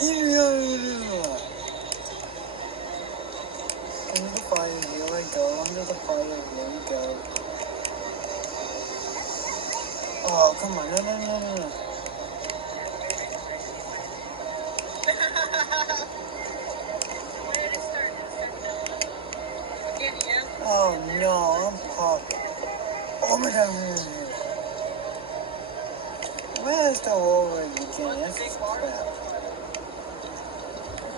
Yeah. Under the fire, here I go. Under the fire, here we go. Oh, come on. No. Oh, no. I'm popped. Oh, my God. Where's the hole where you can? This is crap.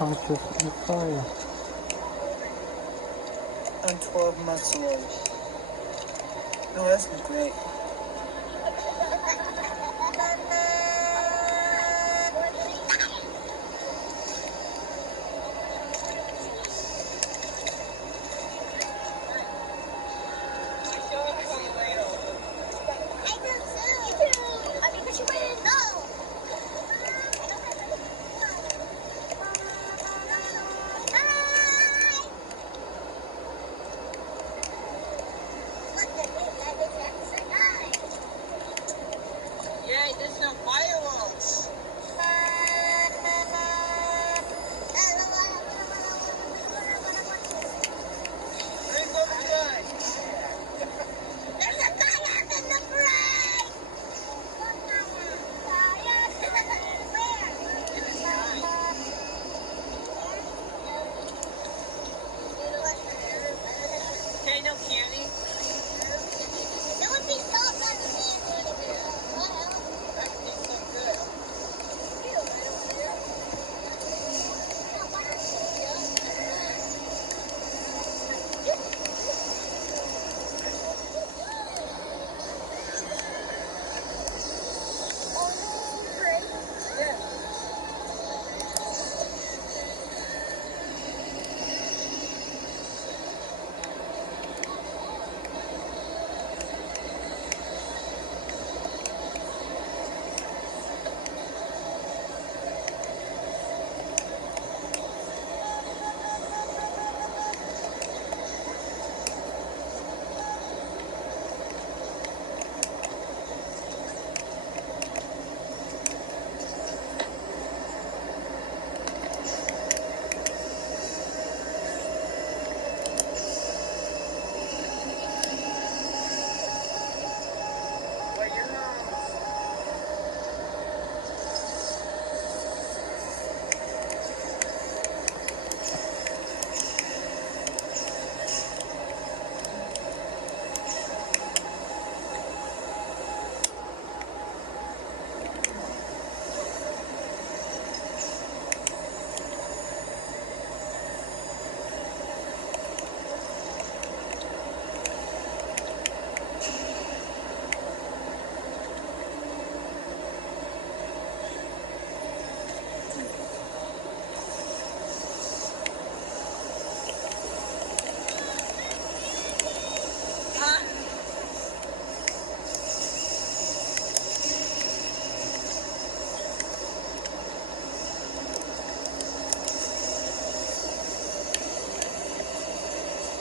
I'm just in fire. I'm 12 months old. No, that's great. Yeah, there's some fireworks. Drink over good. There's a kayak in the parade. Okay, no candy. It would be so fun to see it. That tastes so good.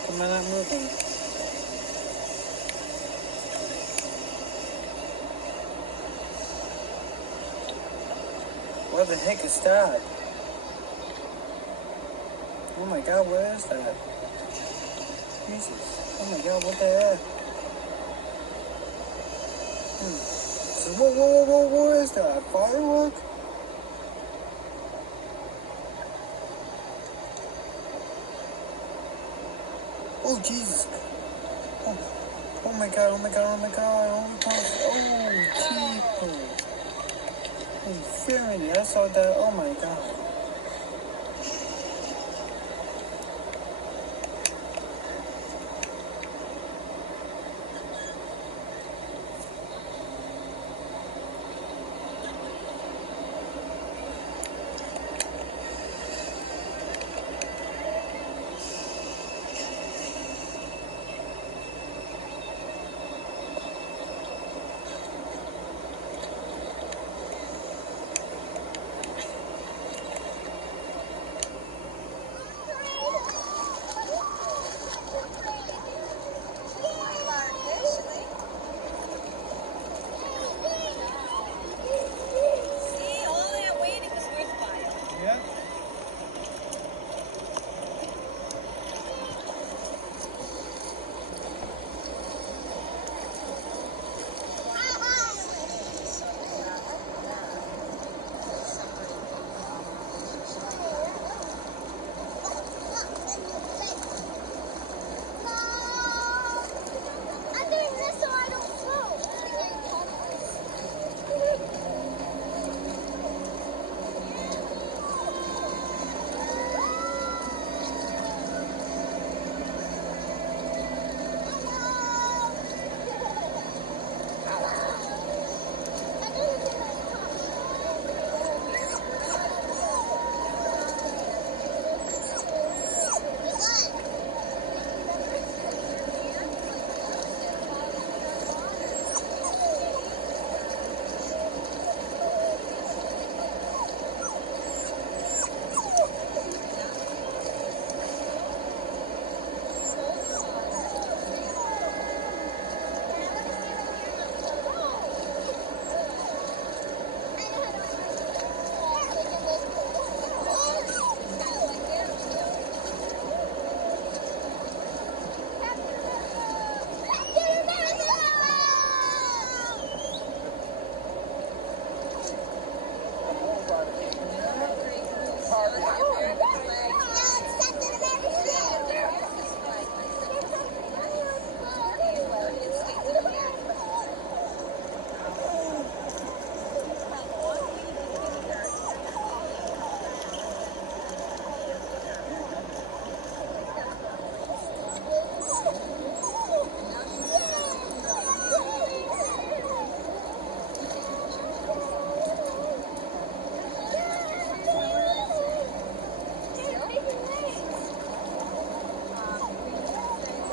Am I not moving? What the heck is that? Oh my God, where is that? Jesus. Oh my God, what the heck? So what is that? A firework? Oh Jesus. Oh my God, oh my God, oh my God, oh my God. Oh Jesus. Infinity, I saw that. Oh my God.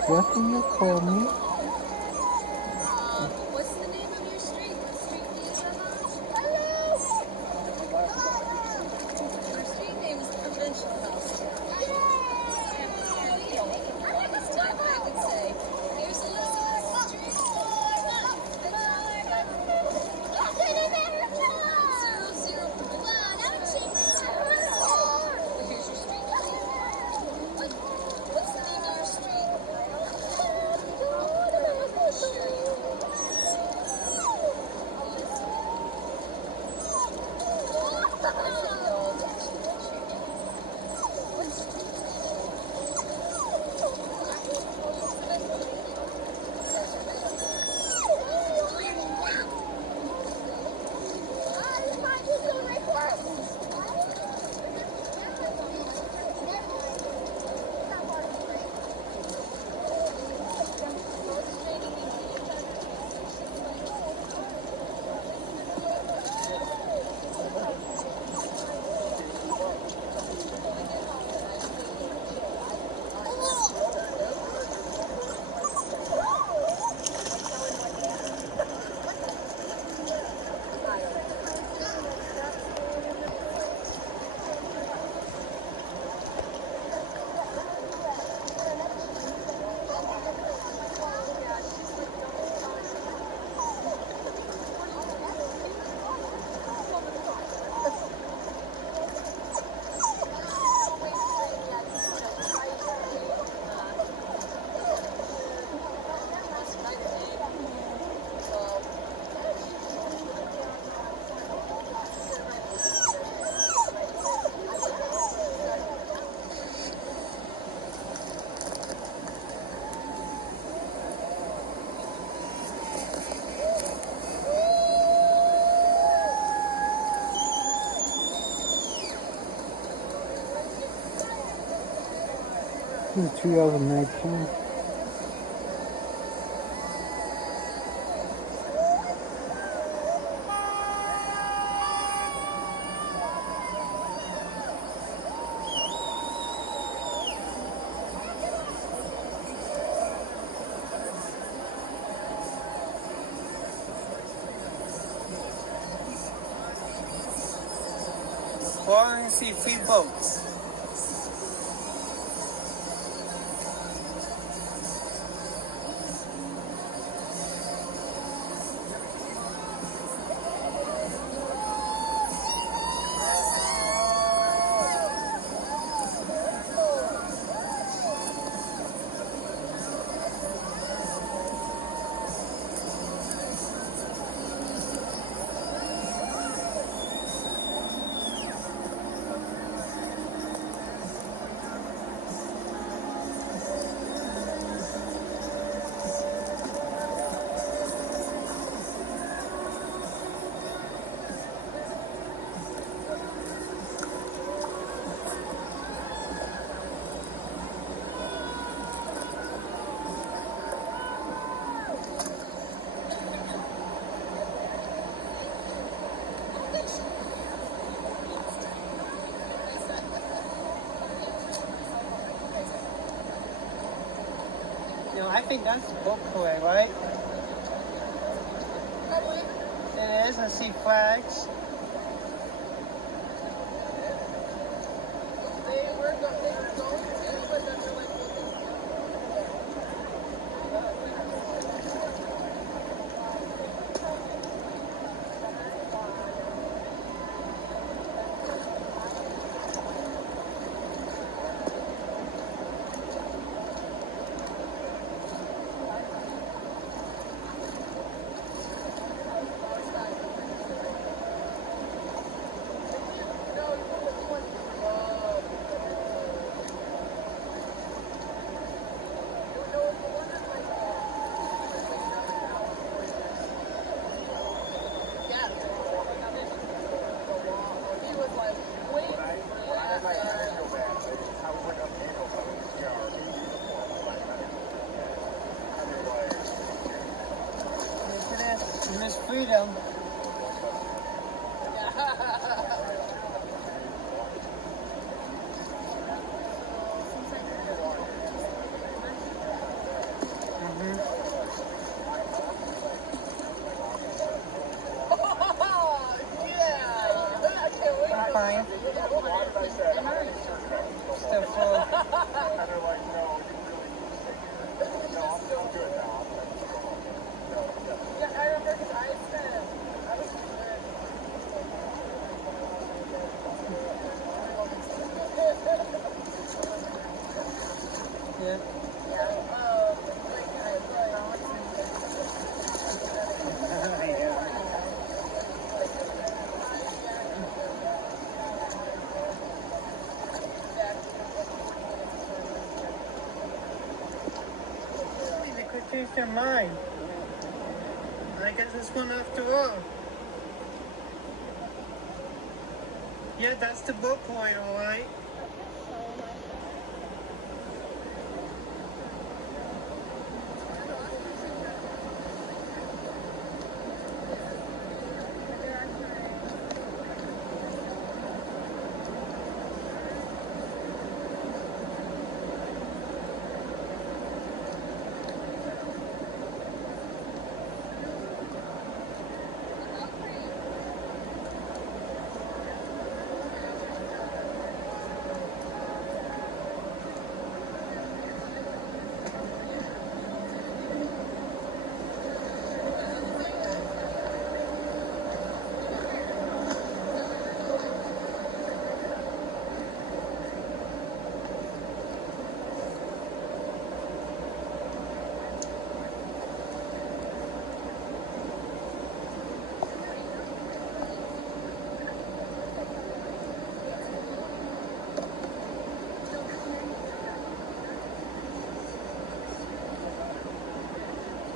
What do you call me? What's the name of your street? What street do you live on? Our street name is Provincial House. This time I would say, here's Elizabeth Street. Here's your street. What's the name of your street? This is 2019. Well, I want to see free boats. You know, I think that's boat play, right? It is. I see flags. freedom. I'm fine. Still full. Yeah. They could change their mind. I guess this one after all. Yeah, that's the boat point, alright.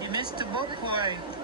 You missed the boat point.